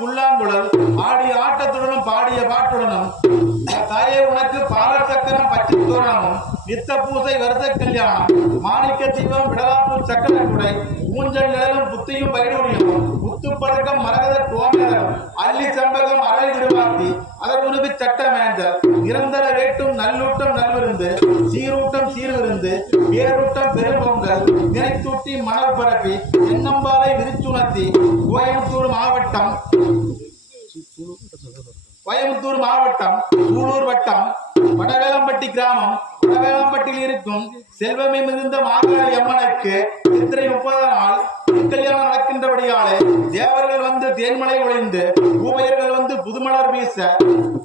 புல்லாங்குழல் ஆடிய ஆட்டத்துடனும் பாடிய பாட்டுடனும் தாயே உனக்கு பாலச்சக்கரம் பச்சை தோரணமும் நித்த பூசை வருஷ கல்யாணம் மாணிக்க தீபம் விடலாப்பூ சக்கர குடை ஊஞ்சல் நிழலும் புத்தியும் பைடூரியம் முத்துப்பதக்கம் மரகத கோமேதம் அள்ளி சம்பகம் அரை திருவாத்தி அதற்கு சட்டமேந்தல் நிரந்தர வேட்டும் நல்லூட்டம் நல்விருந்து சீரூட்டம் சீர்விருந்து பேரூட்டம் பெரும்பொங்கல் நினைத்தூட்டி மணல் பரப்பி எண்ணம்பாலை விரிச்சுணர்த்தி கோயம்புத்தூர் மாவட்டம் சூலூர் வட்டம் வடவேலம்பட்டி கிராமம் வடவேலம்பட்டியில் இருக்கும் செல்வமே மிகுந்த மாகாளி அம்மனுக்கு சித்திரை 30 நாள் கல்யாணம் நடக்கின்றபடியாலே தேவர்கள் வந்து தேன்மலை ஒழிந்து பூமையர்கள் வந்து புதுமலர் வீச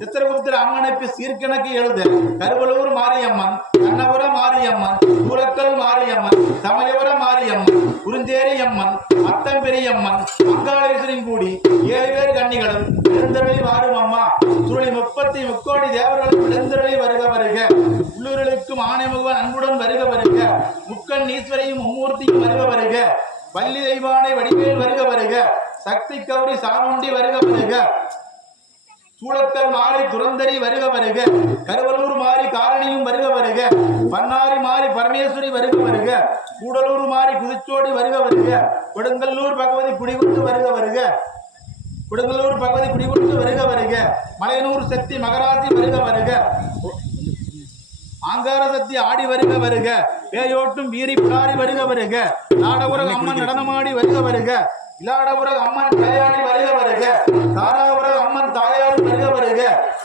சித்திரகுப்தர் அம்மனுக்கு சீர்கணக்கு எழுத கருவலூர் மாரியம்மன் கண்ணபுரம் மாரியம்மன் சூரக்கல் மாரியம்மன் சமயபுர மாரியம்மன் குறிஞ்சேரி அம்மன் அத்தம் பெரியம்மன் அங்காளேஸ்வரின் கூடி 7 பேர் கன்னிகளும் எழுந்தருளி வாரும் அம்மா சுழி 30 முக்கோடி தேவர்களும் எழுந்தருளி வருக வருக உள்ளூர்களுக்கும் ஆணைமுகன் அன்புடன் வருக வருக முக்கன் ஈஸ்வரையும் மும்மூர்த்தியும் வருக வருக வள்ளி தெய்வானை வடிவேல் வருக வருக சக்தி கௌரி சாமுண்டி வருக வருக சூளக்கல் மாறி துரந்தரி வருக வருக கருவலூர் மாறி காரணியும் வருக வருக பன்னாரி மாறி பரமேஸ்வரி வருக வருக கூடலூர் மாறி குதிச்சோடி வருக வருக கொடுங்கல்லூர் பகவதி குடிகொண்டு வருக வருக கொடுங்கல்லூர் பகவதி குடிகொண்டு வருக வருக மலையனூர் சக்தி மகராசி வருக வருக ஆங்கார சக்தி ஆடி வருக வருக பேயோட்டும் வீரி புடாரி வருக வருக நாடபுரம் அம்மன் நடனமாடி வருக வருக இலாடபுரம் அம்மன் கலையாடி வருக வருக தாராபுரம் அம்மன் தாயாடி வருக வருக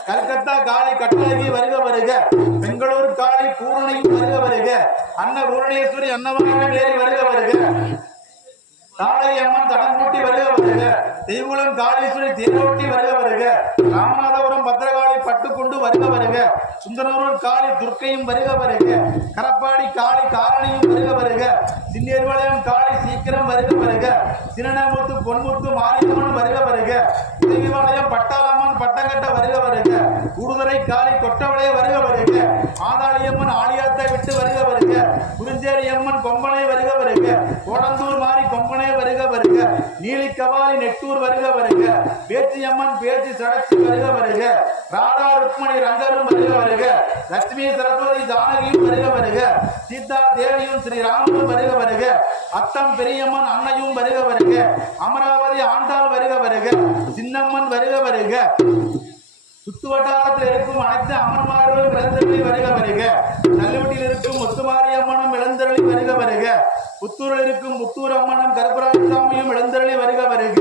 கல்கத்தா காளி கட்டழகி வருக வருக பெங்களூர் காளி பூரணையும் வருக வருக அன்ன பூரணேஸ்வரி அன்னவனம் ஏறி வருக வருக தாடை அம்மன் தடங்கூட்டி வருக வருக தெய்வகுளம் காளீஸ்வரி தேரோட்டி வருக வருக ராமநாதபுரம் பத்திரகாளி பட்டுக்கொண்டு வருக வருக சுந்தரனூர் காளி துர்க்கையும் வருக வருக கரப்பாடி காளி காரணியும் வருக வருக சின்னேர்வாளையம் காளி சீக்கிரம் வருக வருக சின்னமுத்து பொன்முத்து மாரியம்மன் வருக வருக தேவிவாளையம் பட்டாளம்மன் பட்டங்கட்ட வருக வருக கூடுதுறை காளி கொட்டவளைய வருக வருக ஆதாளியம்மன் ஆலியாத்தை விட்டு வருக வருக குறிஞ்சேரி அம்மன் கொம்பனை வருக வருக கோடந்தூர் மாறி கொம்பனை வருக வருக நீலிக்கவாலி நெட்டூர் வருக வருக பேச்சியம்மன் பேச்சி சடச்சி வருக வருக ராதா ருக்மணி ரங்கரும் வருக வருக லட்சுமி சரஸ்வதி ஜானகியும் வருக வருக சீதா தேவியும் ஸ்ரீராமனும் வருக வருக அத்தம் பெரியம்மன் அன்னையும் வருக வருக அமராவதி ஆண்டாள் வருக வருக சின்னம்மன் வருக வருக சுத்து வட்டாரத்தில் இருக்கும் அனைத்து அம்மன்மார்களும் இளந்தரளி வருக வருக நல்லுவட்டியில் இருக்கும் முத்துமாரி அம்மனும் இளந்தரளி வருக வருக புத்தூரில் இருக்கும் முத்தூர் அம்மனும் கருப்பராஜசாமியும் இளந்தரளி வருக வருக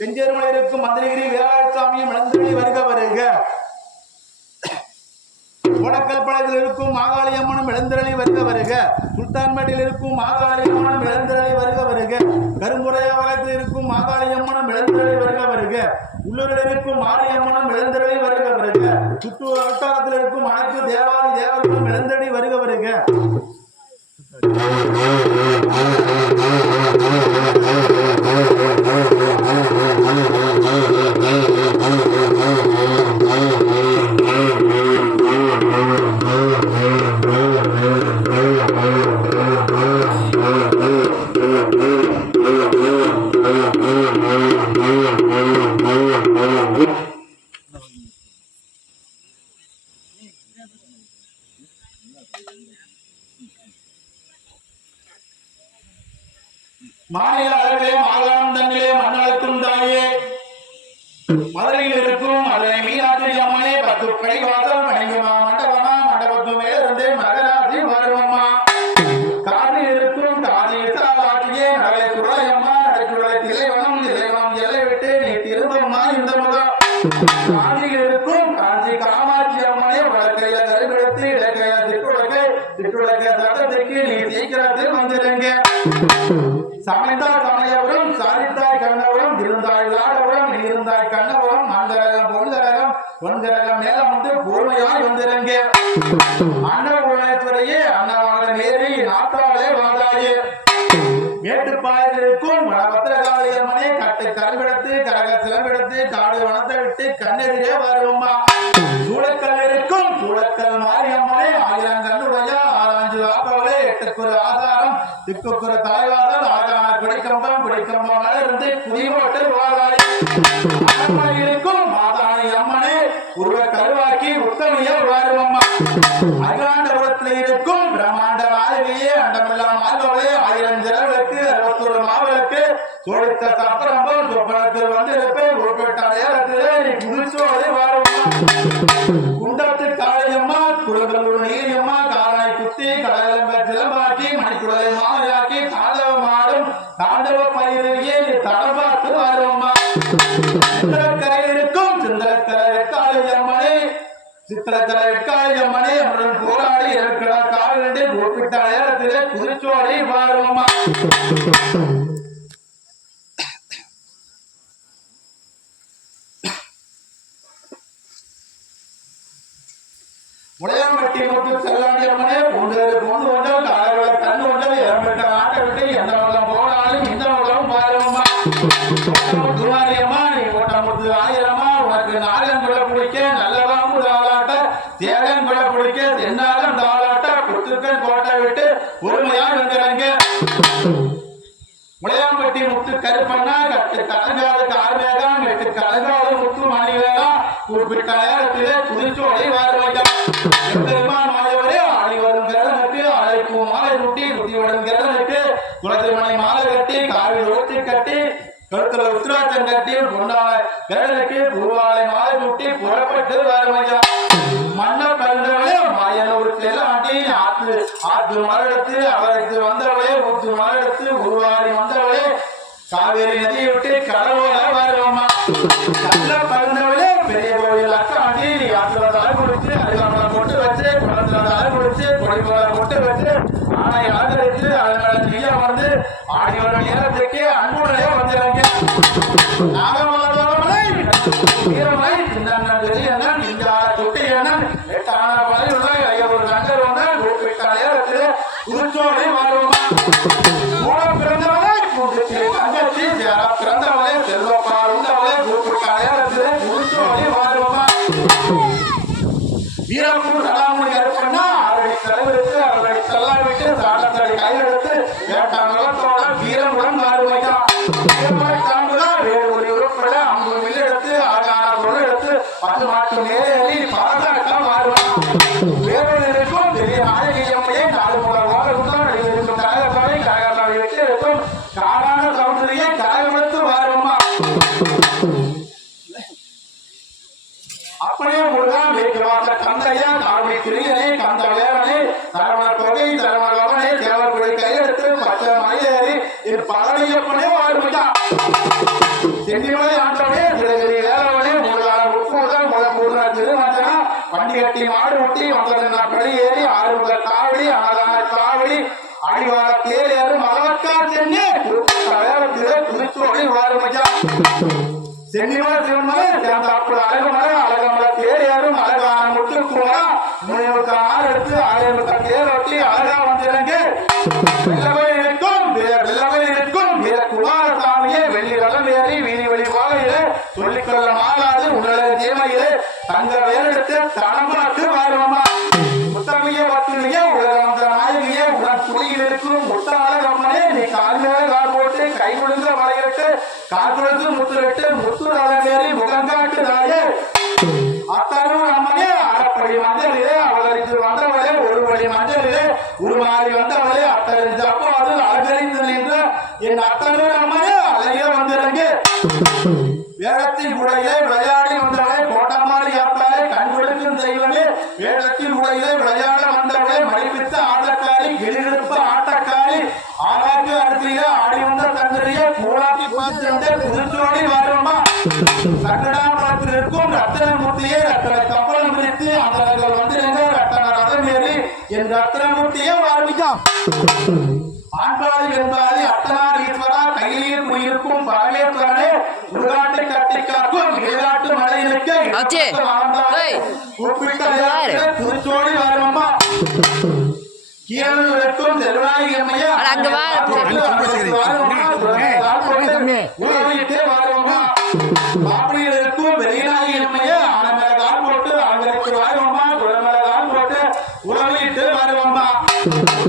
செஞ்சேர்மலை இருக்கும் மந்திரகிரி வேலாயுசாமியும் இளந்தரளி வருக வருக கோடக்கல்பாளையத்தில் இருக்கும் மாகாளி அம்மனும் இளந்தரளி வருக வருக சுல்தான்பேட்டையில் இருக்கும் மாகாளி அம்மனும் இளந்தரளி வருக வருக கரும்புரையாவளத்தில் இருக்கும் மாகாளி அம்மனும் இளந்தரளி வருக வருக உள்ளூரில் இருக்கும் மாரியம்மனும் இளந்தரளி வருக வருக சுற்று வட்டாரத்தில் இருக்கும் அனைத்து தேவாதி தேவர்களும் இளந்தரளி வருக வருக மாநில அளவிலே மாகாணம் தன்னிலே மண்ணளக்கும் தாயே மதுரையில் இருக்கும் மதுரை மீனாட்சி அம்மனே 10 கை வாசல் மணிக்குமா மண்டபமா மண்டபத்து மேலிருந்து மகராசி வருவம்மா காட்டில் இருக்கும் காதி விசாலாட்சியே நகலை சுழையம்மா நடைச்சுழை திலைவனம் திலைவனம் எல்லை விட்டு நீ திரும்பம்மா இந்த முகம் காஞ்சியில் இருக்கும் காஞ்சி காமாட்சி அம்மனே வழக்கையில கருவிடத்து இலக்கைய திட்டுடக்க சட்டத்துக்கு நீ சீக்கிரத்தில் வந்துருங்க சமைத்தாய் சமயபுரம் சாதித்தாய் கண்ணபுரம் இருந்தாய் லாடபுரம் இருந்தாய் கண்ணபுரம் மந்தரகம் பொன்கரகம் மேலம் வந்து பொறுமையாய் வந்திருங்க அன்னபுரணேஸ்வரையே அன்னவாளன் ஏறி நாட்டாளே வாழாயே மேட்டுப்பாயில் இருக்கும் பத்திரகாளியம்மனே கட்டு கருவிடத்து கரக சிலம்பிடத்து காடு வனத்தை விட்டு கண்ணெதிரே வருவம்மா சூளக்கல் இருக்கும் சூளக்கல் மாரியம்மனே 1000 கண்ணுடைய 6 ஆராய்ச்சி ஆப்பவளே 8 ஆதாரம் திக்குக்குற தாய்வாதல் ஆகான குடைக்க கம்பம் குடிக்கம்பம் இருந்து குதிவோட்டு வாழாய் இருக்கும் மாதாணி அம்மனே உருவ கருவாக்கி உத்தமைய வாருவம்மா அகிலாண்டபுரத்தில் இருக்கும் பிரம்மாண்ட மாதவியே அண்டமெல்லாம் மாதவளே 1000 ஜனங்களுக்கு 61 மாவளுக்கு கொடுத்த சப்பரம்பம் சொப்பனத்தில் வந்து இருப்பேன் உருப்பேட்ட நேரத்திலே நீ குதிச்சோடு வாருவம்மா குண்டத்து காளையம்மா குளங்களூர் நீரியம்மா காரணை குத்தி கடலம்ப சிலம்பாக்கி மணிக்குடலை மாலையாக்கி தாண்டவமாடும் தாண்டவ பயிரையே நீ தடபாத்து வாருவம்மா சித்திரக்கரை இருக்கும் சிந்தரக்கரை காளியம்மனே சித்திரக்கரை காளியம்மனே அவருடன் போராடி இருக்கிற காலிட்டு குறிப்பிட்ட நேரத்திலே குதிச்சோடி வாருவம்மா முளையாம்பட்டி முத்து செல்லாண்டி அம்மனே பொண்ணு ஒன்றல் காலவள கண்ணு ஒன்றல் இறம்பெற்ற நாட்டை விட்டு எந்த வளம் போனாலும் இந்த வளம் பாருவம்மா துவாரியம்மா நீ ஓட்டமுத்து ஆயிரமா உனக்கு நாகங்குள்ள பிடிக்க நல்லவம் தாளாட்ட தேகங்குள்ள பிடிக்க தென்னாலும் தாளாட்ட புத்துக்கள் கோட்டை விட்டு பொறுமையா வந்துடுறாங்க முளையாம்பட்டி முத்து கருப்பண்ணா கட்டு கலங்காது கார்மேகம் எட்டு கலங்காது முத்து மணிவேகா குறிப்பிட்ட நேரத்திலே குதிச்சோடி வாருவாங்க பெருமான் மாயவரே ஆடி வரும் கிரதனுக்கு அழைப்பு மாலை முட்டி முதிவடும் கிரதனுக்கு குளத்திருமனை மாலை கட்டி காவில் ஓட்டி கட்டி கழுத்துல உத்திராட்சம் கட்டி பொன்னால கிரதனுக்கு பூவாலை மாலை முட்டி புறப்பட்டு வாருவாங்க மன்ன பருந்தவளே மாயனூர் செல்லாண்டி ஆற்று மலரெடுத்து அவருக்கு வந்தவளே ஊற்று மலரெடுத்து உருவாடி வந்தவளே காவேரி நதியை விட்டு கடவுள வருவோமா நல்ல பருந்தவளே பெரிய கோவில் அக்காண்டி நீ ஆற்றுல தலை முடிச்சு அருகாமலை போட்டு வச்சு குளத்துல தலை முடிச்சு கொடிமலை போட்டு வச்சு ஆனை ஆதரிச்சு அதனால நீயா வந்து ஆடி வரும் நேரத்துக்கு அன்புடனே வந்துடுறாங்க நாகமலை வீரமலை சின்ன பெரியண்ணன் இந்தியா குட்டியண்ணன் எட்டான பலையுள்ள ஐயவர் கண்டர் வந்த குறிப்பிட்ட நேரத்தில் குதிச்சோடி வருவோமா மூல பிறந்தவளே தங்கச்சி பிறந்தவளே செல்வப்பா இருந்தவளே குறிப்பிட்ட நேரத்தில் குதிச்சோடி வருவோமா வீரப்பூர் சலாமுடி கருப்பண்ணா அவரை தலைவருக்கு அவரை செல்லாவிட்டு சாட்டத்தடி கையெடுத்து ஏட்டாம் நிலத்தோட வீரமுடன் மாறுவையா தாண்டுதான் வேறு ஒரு உறுப்பட 50 மில்லி எடுத்து ஆகான பொருள் எடுத்து 10 மாட்டு மேலே பாராட்ட மாறுவான் வேறொரு இருக்கும் பெரிய நாயகியம்மையை 4 மூல ஓகருக்கும் இருக்கும் கழகத்தாவை கழகத்தாவை வெட்டி இருக்கும் காடான சமுதிரியை கழகமெடுத்து வாருமா அப்படியே முருகன் வேக்கிரவாச கந்தையா காவடி திரியனே கந்த வேவனே தரவண தொகை தரவண லவனே தேவக்குடி கையெடுத்து பச்சை மலையேறி இது பழனியப்பனே வாழ்வுதா செந்திமலை ஆண்டவனே சிறகிரி வேலவனே முருகான உட்பூதல் முதற்பூதன திருவஞ்சனா பண்டிகட்டி மாடு ஊட்டி வந்தன படியேறி ஆறுமுக காவடி அனதான காவடி அடிவார தேரேறு மலவக்கா சென்னே வேலத்திலே குதிச்சோடி வாருமையா சென்னிமலை சிவன்மலை சேர்ந்தாப்புல அழகுமலை அழகமலை தேடியாரும் அழகான முட்டுக்கூடா 3 எடுத்து 6 தேரோட்டி அழகா வந்துடுங்க வெள்ளவை இருக்கும் வீர குமாரசாமியே வெள்ளி ரதம் ஏறி வீதி வழி வாழையிலே சொல்லிக்கொள்ள மாறாது உடலை தீமையிலே தங்க வேலெடுத்து தனமாட்டு வாருவமா முத்தமைய பத்திரிகை உலக நாயகியே உடன் குடியில் இருக்கும் முத்தாள கம்மனே நீ கால் மேல கால் போட்டு கை முடிந்த வளையிட்டு கால் கொடுத்து முத்துவிட்டு முத்து ரதமேறி முகங்காட்டு தாயே அத்தரும் அம்மனே அரைப்படி மஞ்சளிலே அவளறிந்து வந்தவளே ஒரு படி மஞ்சளிலே உருமாறி வந்தவளே அத்தறிந்து அப்போது அலங்கரித்து நின்ற என் அத்தரும் அம்மனே அழகிய வந்திருங்க வேடத்தின் உடையிலே விளையாடி வந்தவளே கோட்டமாடி ஆட்டாளே கண் கொடுக்கும் தெய்வமே வேடத்தின் உடையிலே விளையாட வந்தவளே மடிப்பித்த ஆட்டக்காரி எளிர்ப்பு ஆட்டக்காரி ஆளாக்கு அடுத்திலே ஆடி வந்த தங்கரியே கூடாக்கி பார்த்து குதிச்சோடி வருமா சங்கடாபுரத்தில் இருக்கும் ரத்தனமூர்த்தியை ரத்தன கப்பலம் பிரித்து அந்த வந்திருங்க ரத்தன ரதம் ஏறி என் ரத்தனமூர்த்தியை வாழ்விக்காம் ஆண்பாதி என்பாதி அத்தனார் ஈஸ்வரா கையிலே குடியிருக்கும் பரமேஸ்வரனே உருகாட்டை கட்டி காக்கும் விளையாட்டு மலையிலுக்கு கூப்பிட்ட குதிச்சோடி வருமம்மா கீழக்கும் செல்வாய் அம்மையா வருவம்மா பாப்படியில் இருக்கும் பெரியநாயகி அம்மையா ஆனமேல கால் போட்டு அவங்களுக்கு வருவம்மா குளமேல கால் போட்டு உறவிட்டு வருவம்மா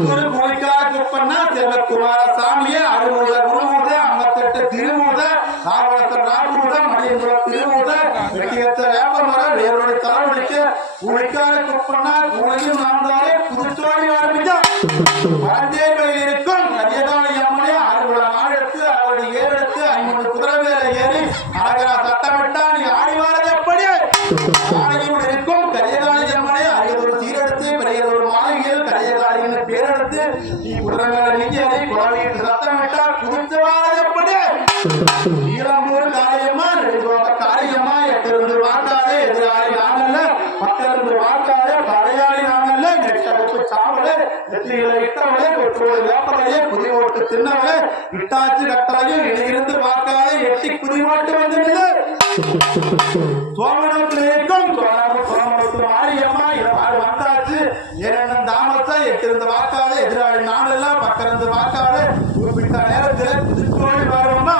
குரு குளிக்கார குப்பண்ணா செல்வக்குமார சாமியே அறுமுக குருமுக திருமூல வெட்டியத்த வேப்பமரம் வேரோட தலைமுடிக்க உழைக்காத குப்பனா உலகில் நான்காலே புதுச்சோடி ஆரம்பித்தா வந்தேர்களில் இருக்கும் கரியகாலி அம்மனே 6 நாளெடுத்து அவருடைய ஏறெடுத்து 50 குதிரை மேல ஏறி அழகா சட்டமிட்டா நீ ஆடி வாரது எப்படி ஆணையோடு இருக்கும் கரியகாலி அம்மனே அரியதொரு சீரெடுத்து பெரியதொரு மாளிகையில் கரியகாலின்னு பேரெடுத்து நீ குதிரை மேல நெஞ்சேறி குழந்தைக்கு சத்தமிட்டா புதுச்சு வாரது எப்படி ஈரம்பூர் காரியம்மா நெடுங்கோட்ட காரியம்மா எட்டிருந்து வாக்காதே எதிராளி நானல்ல பத்திருந்து வாக்காதே பழையாளி நானல்ல நெட்டவுக்கு சாவலே நெற்றிகளை இட்டவளே கொற்றோடு வேப்பலையே புதி ஓட்டு தின்னவளே இட்டாச்சு கட்டாயும் இணையிருந்து வாக்காதே எட்டி புதி ஓட்டு வந்து நின்று சோமனத்தில் இருக்கும் சோமனத்து மாரியம்மா வந்தாச்சு ஏனென்னும் தாமத்தை எட்டிருந்து வாக்காதே எதிராளி நானல்ல பத்திருந்து வாக்காதே குறிப்பிட்ட நேரத்தில் புதுச்சோடி வருவோமா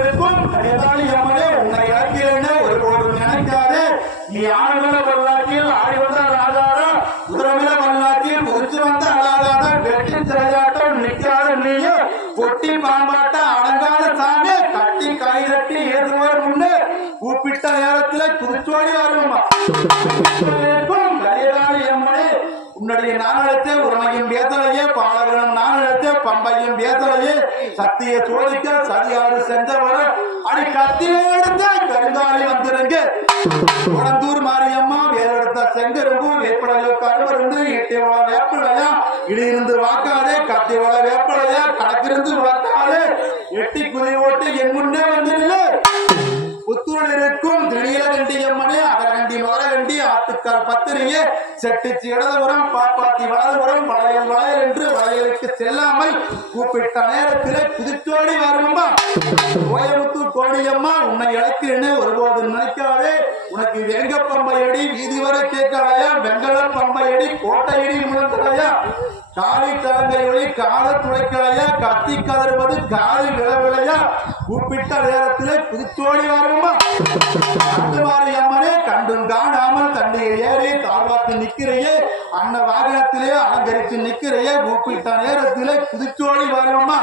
இருக்கும் கரியகாலி அம்மனே உன்னை இலக்கியன்னு ஒருபோதும் நினைக்காதே நீ ஆளுநர வரலாற்றில் ஆடி வந்த ராஜாரா குதிரமில வரலாற்றில் முடிச்சு வந்த அழகாத வெட்டி திரையாட்டம் நிற்காத நீயே பொட்டி பாம்பாட்ட அடங்காத சாமி கட்டி கை தட்டி ஏதுவார் முன்னே கூப்பிட்ட நேரத்துல புதுச்சோடி வருவோமா கரியகாலி அம்மனே உன்னுடைய நானெடுத்து உரமையும் பேசலையே பாலகனும் நானெடுத்து பம்பையும் பேசலையே சத்திய சோதிக்க சரியாறு சென்றவர அடி கத்தியை எடுத்த கருங்காலி வந்திருங்க குளந்தூர் மாரியம்மா வேறெடுத்த செங்கரும்பு வேப்பலையோ கருவருந்து இட்டிவள வேப்பலையா இடியிருந்து வாக்காதே கத்திவள வேப்பலையா கணக்கிருந்து வாக்காதே எட்டி குதி ஓட்டு என் முன்னே வந்துடல புத்தூரில் இருக்கும் திடீரகண்டி அம்மனே அகரகண்டி மகரகண்டி ஆட்டுக்கால் பத்திரிகை செட்டிச்சு இடதுபுறம் பாப்பாத்தி வலதுபுறம் வளையல் வளையல் என்று வளையலுக்கு செல்லாமல் கூப்பிட்ட நேரத்திலே புதுச்சோடி வரும்பா கோயமுத்தூர் கோடியம்மா உன்னை இழைக்கிறேன்னு ஒருபோது நினைக்காதே உனக்கு வெங்க பம்பையடி வீதி வரை கேட்கலையா வெங்கல பம்பையடி கோட்டையடி முழங்கலையா காலி கலங்கையொலி கால துளைக்கலையா கத்தி கதறுவது காலி விளவிளையா கூப்பிட்ட நேரத்திலே புதுச்சோடி வருமா அந்தமாரி அம்மனே கண்டும் காணாமல் தண்டையில் ஏறி தாழ்வாத்து நிற்கிறையே அன்ன வாகனத்திலே அலங்கரித்து நிற்கிறையே கூப்பிட்ட நேரத்திலே புதுச்சோடி வருமா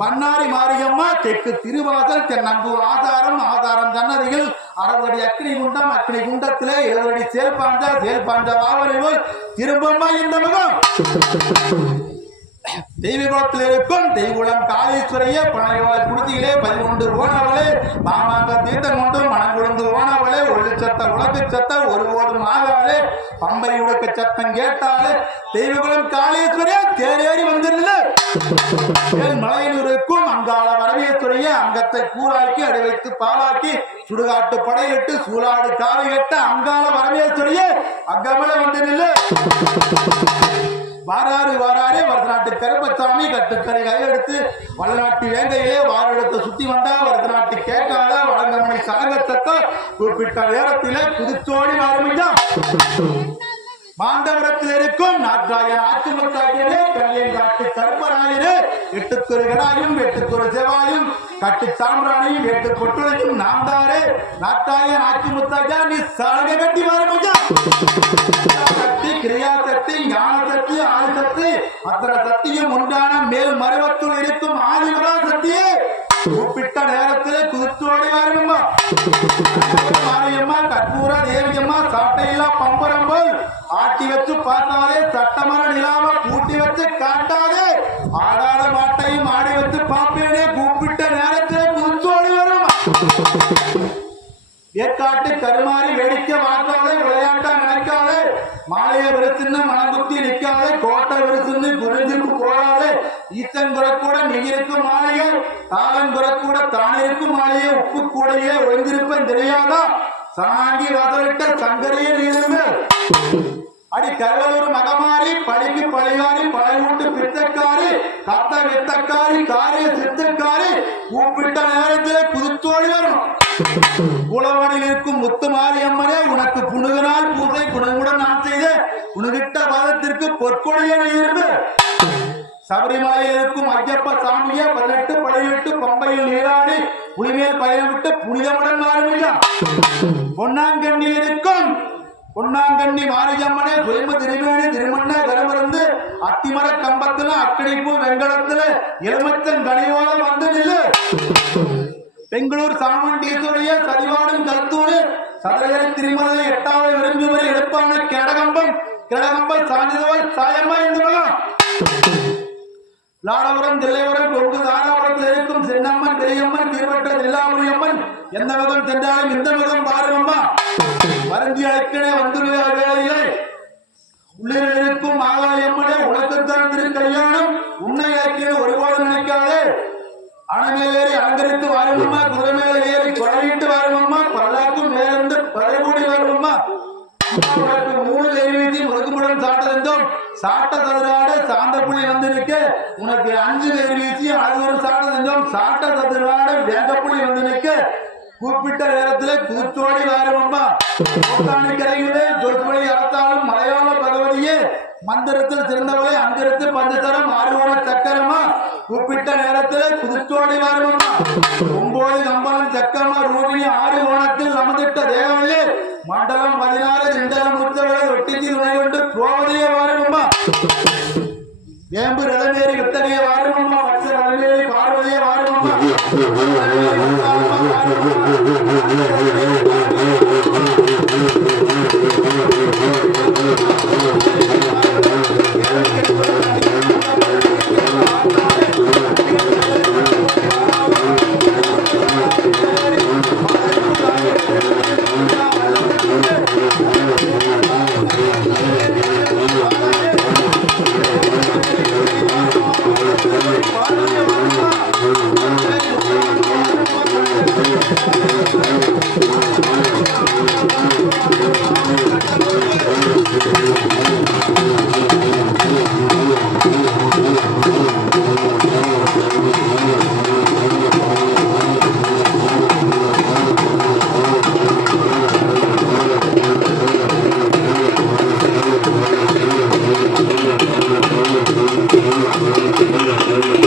பன்னாரி மாரியம்மா தெற்கு திருவாசல் தென்னம்பு ஆதாரம் ஆதாரம் தன்னதியில் 60 அடி அக்னி குண்டம் அக்னி குண்டத்திலே 7 அடி செயல்பாண்ட வாவரைவோல் திரும்பம்மா இந்த முகம் தெய்வகுலத்தில் இருக்கும் தெய்வகுலம் காளீஸ்வரையே பனையோல குடிதியிலே 11 ஓனவளே மாமாங்க தீர்த்தம் கொண்டு மனம் குழந்து ஓனவளே ஒளி சத்த உலகு சத்த ஒருபோதும் ஆகாலே பம்பை உடக்க சத்தம் கேட்டாலே தெய்வகுலம் காளீஸ்வரையே தேரேறி வந்திருந்த மலையில் இருக்கும் அங்காள வரவேஸ்வரையே அங்கத்தை கூறாக்கி அடை வைத்து பாலாக்கி சுடுகாட்டு படையிட்டு சூளாடு காவி கட்ட அங்காள வரவேஸ்வரையே அங்கமல வந்திருந்த வாராறு வரதநாட்டு கருப்பசாமி கட்டுக்கரை கையெடுத்து வளநாட்டு வேங்கையிலே வாரெடுத்து சுத்தி வந்தா வரதநாட்டு கேட்காத வழங்கமணி சலங்கத்தக்க குறிப்பிட்ட நேரத்திலே புதுச்சோடி ஆரம்பித்தான் மாண்டவரத்தில் இருக்கும் நாட்டாயன் ஆற்றுமுத்தாக்கியனே கல்லியங்காட்டு கருப்பராயனே 8 குருகனாயும் 8 குரு செவ்வாயும் கட்டு சாம்பிராணியும் 8 பொட்டுளையும் நாம்தாரே நாட்டாயன் ஆற்றுமுத்தாக்கியா நீ சலங்க கட்டி ஆரம்பிச்சா சக்தி கிரியா சக்தி ஞான சக்தி ஆதி சக்தி அத்தனை சக்தியும் உண்டான மேல் மறைவத்துள் இருக்கும் ஆதிமரா சக்தியே கூப்பிட்ட நேரத்திலே புதுச்சோடி ஆரம்பிமா மாரியம்மா கற்பூர தேவியம்மா சாட்டையில்லா பம்பரம் போல் ஆட்டி வச்சு பார்த்தாலே சட்டமர நிலாம கூட்டி வச்சு காட்டாதே ஆடாத மாட்டையும் ஆடி வச்சு பார்ப்பேனே கூப்பிட்ட நேரத்திலே புதுச்சோடி வரும் ஏற்காட்டு கருமாறி வேடிக்கை வாக்காதே விளையாட்டா நினைக்காதே மாலையை விரிச்சுன்னு மனங்குத்தி நிற்காதே கோட்டை விரிச்சுன்னு குறிஞ்சிருக்கு போடாதே ஈச்சன் கூட நெய்யிருக்கும் மாலையே தாளன் கூட தானிருக்கும் மாலையே உப்பு கூடையே ஒழிந்திருப்பேன் தெரியாதா சாங்கி வாசலிட்ட சங்கரையே நீருமே அடி கருவலூர் மகமாரி படிக்கு பழிகாரி பழையூட்டு பித்தக்காரி கத்த வித்தக்காரி காரிய சித்தக்காரி கூப்பிட்ட நேரத்திலே புதுச்சோடி வரும் உழவனில் இருக்கும் முத்து மாரியம்மனே உனக்கு புனுகனால் பூசை குணங்குடன் நான் செய்த உனகிட்ட வாதத்திற்கு பொற்கொடியே நீர்ந்து சபரிமலையில் இருக்கும் ஐயப்ப சாமியை 18 படையிட்டு பம்பையில் நீராடி புலிமேல் பயணமிட்டு புனிதமுடன் மாறுமையா பொன்னாங்கண்ணியில் இருக்கும் பொன்னாங்கண்ணி மாரியம்மனே சுயம்பு திருமேனி திருமண்ண கரமருந்து அத்திமர கம்பத்துல அக்கடிப்பு வெங்கடத்துல எலுமத்தன் கனியோலம் வந்து நில்லு பெங்களூர் சாமுண்டீஸ்வரிய சரிவாடும் கல்தூரு சதய திருமலை எட்டாவது விரும்புவரை எடுப்பான கிடகம்பம் சான்றிதழ் சாயமா இருந்தவர்கள் லாடபுரம் தில்லைவரம் கொங்கு தாராபுரத்தில் இருக்கும் சென்னம்மன் பெரியம்மன் திருவட்ட நிலாமுரியம்மன் எந்த விதம் சென்றாலும் இந்த விதம் பாருமம்மா வருந்தி அழைக்கனே வந்துள்ள வேளையிலே உள்ளில் இருக்கும் ஆகாயம்மனே உலகத்தான் திரு கல்யாணம் உன்னை அழைக்கிற ஒருபாடு நினைக்காதே அணமேலேறி அலங்கரித்து வாருமம்மா குதிரை மேல ஏறி கொடையிட்டு வாருமம்மா பல்லாக்கும் மேலிருந்து பழையபூடி வாருமம்மா மூணு கைவீசி முழுக்குமுடன் சாட்டதெந்தோம் சாட்ட சதுராட சாந்த புள்ளி வந்து நிற்க உனக்கு 5 கைவீசி அது ஒரு சாட்ட செஞ்சோம் சாட்ட சதுராட வேண்ட புள்ளி வந்து நிற்க கூப்பிட்ட நேரத்துல கூச்சோடி வாருமம்மா கரைகளே சொற்பொழி அறத்தாலும் மலையாள பகவதியே மந்திரத்தில் சிறந்தவளை அங்கிருந்து பஞ்சசரம் ஆறுவோட சக்கரமா கூப்பிட்ட நேரத்துல குதிச்சோடி வாருமம்மா 9 கம்பளம் சக்கரமா ரூபினி 6 கோணத்தில் அமர்ந்திட்ட தேவனே மண்டலம் 16 சிண்டலம் உற்சவரை ஒட்டிச்சு துணை கொண்டு கோவதியே வாருமம்மா வேம்பு ரதமேறி வித்தகைய வாருமம்மா வட்ச ரதமேறி பார்வதியே வாருமம்மா Thank you.